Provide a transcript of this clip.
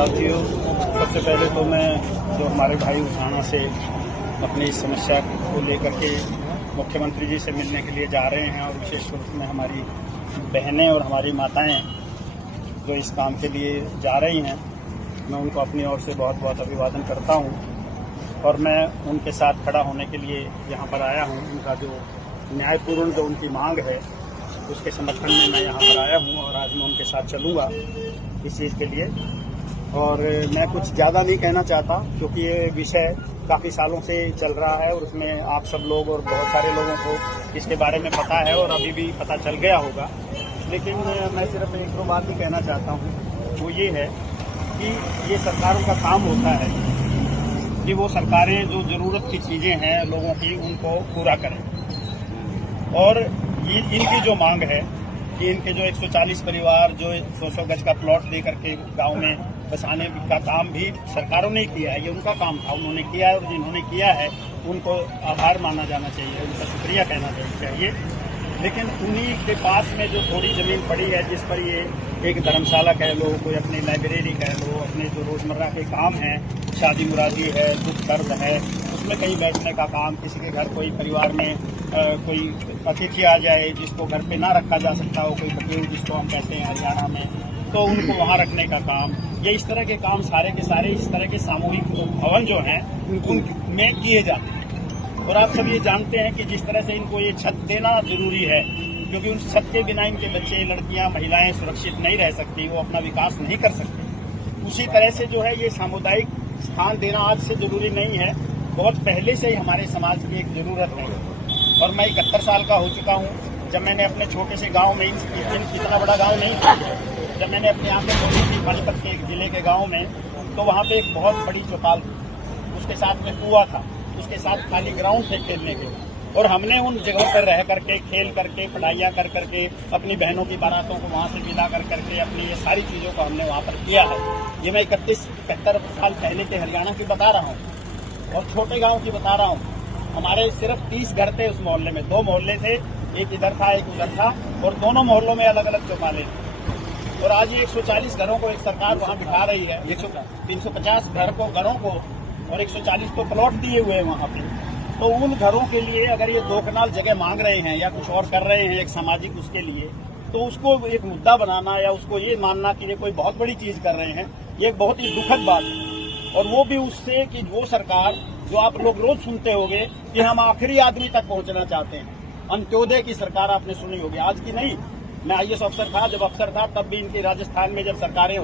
साथियों, सबसे पहले तो मैं जो हमारे भाई उठाना से अपनी इस समस्या को लेकर के मुख्यमंत्री जी से मिलने के लिए जा रहे हैं और विशेष रूप में हमारी बहनें और हमारी माताएं जो इस काम के लिए जा रही हैं, मैं उनको अपनी ओर से बहुत बहुत अभिवादन करता हूं और मैं उनके साथ खड़ा होने के लिए यहाँ पर आया हूं। उनका जो न्यायपूर्ण जो उनकी मांग है उसके समर्थन में मैं यहाँ पर आया हूँ और आज मैं उनके साथ चलूँगा इस चीज़ के लिए। और मैं कुछ ज़्यादा नहीं कहना चाहता क्योंकि ये विषय काफ़ी सालों से चल रहा है और उसमें आप सब लोग और बहुत सारे लोगों को इसके बारे में पता है और अभी भी पता चल गया होगा। लेकिन मैं सिर्फ एक दो बात ही कहना चाहता हूँ, वो ये है कि ये सरकारों का काम होता है कि वो सरकारें जो ज़रूरत की चीज़ें हैं लोगों की उनको पूरा करें। और इनकी जो मांग है कि इनके जो 140 परिवार जो 100 गज का प्लॉट लेकर के गांव में बसाने का काम भी सरकारों ने किया है, ये उनका काम था, उन्होंने किया है और जिन्होंने किया है उनको आभार माना जाना चाहिए, उनका शुक्रिया कहना चाहिए। लेकिन उन्हीं के पास में जो थोड़ी ज़मीन पड़ी है जिस पर ये एक धर्मशाला कह लो, कोई अपनी लाइब्रेरी कह लो, अपने जो रोज़मर्रा के काम हैं, शादी मुरादी है, दुख दर्द है, उसमें कहीं बैठने का काम, किसी के घर कोई परिवार में कोई अतिथि आ जाए जिसको घर पे ना रखा जा सकता हो, कोई बकेऊ जिसको हम कहते हैं हरियाणा में, तो उनको वहाँ रखने का काम, ये इस तरह के काम सारे के सारे इस तरह के सामूहिक भवन जो हैं उनमें किए जाते हैं। और आप सब ये जानते हैं कि जिस तरह से इनको ये छत देना जरूरी है क्योंकि उस छत के बिना इनके बच्चे, लड़कियां, महिलाएं सुरक्षित नहीं रह सकती, वो अपना विकास नहीं कर सकती। उसी तरह से जो है ये सामुदायिक स्थान देना आज से जरूरी नहीं है, बहुत पहले से ही हमारे समाज की एक जरूरत है। और मैं 71 साल का हो चुका हूँ। जब मैंने अपने छोटे से गांव में, इतना बड़ा गांव नहीं था, जब मैंने अपनी आंखें खोली थी पानीपत के एक जिले के गांव में, तो वहाँ पे एक बहुत बड़ी चौपाल थी, उसके साथ में कुआं था, उसके साथ खाली ग्राउंड थे खेलने के। और हमने उन जगहों पर रह करके, खेल करके, पढ़ाइयाँ कर करके, अपनी बहनों की बारातों को वहाँ से विदा कर करके, अपनी ये सारी चीज़ों को हमने वहाँ पर किया है। ये मैं 71 साल पहले के हरियाणा की बता रहा हूँ और छोटे गाँव की बता रहा हूँ। हमारे सिर्फ 30 घर थे उस मोहल्ले में, 2 मोहल्ले थे, एक इधर था एक उधर था और दोनों मोहल्लों में अलग अलग चौपाले थे। और आज ये 140 घरों को एक सरकार वहाँ बिठा रही है, 350 घरों को और 140 तो प्लॉट दिए हुए हैं वहाँ पे। तो उन घरों के लिए अगर ये 2 कनाल जगह मांग रहे हैं या कुछ और कर रहे हैं एक सामाजिक उसके लिए, तो उसको एक मुद्दा बनाना या उसको ये मानना कि ये कोई बहुत बड़ी चीज कर रहे हैं, ये एक बहुत ही दुखद बात है। और वो भी उससे कि वो सरकार जो आप लोग रोज सुनते होंगे कि हम आखिरी आदमी तक पहुंचना चाहते हैं, अंत्योदय की सरकार आपने सुनी होगी, आज की नहीं। मैं IAS अफसर था, जब अफसर था तब भी इनकी राजस्थान में जब सरकारें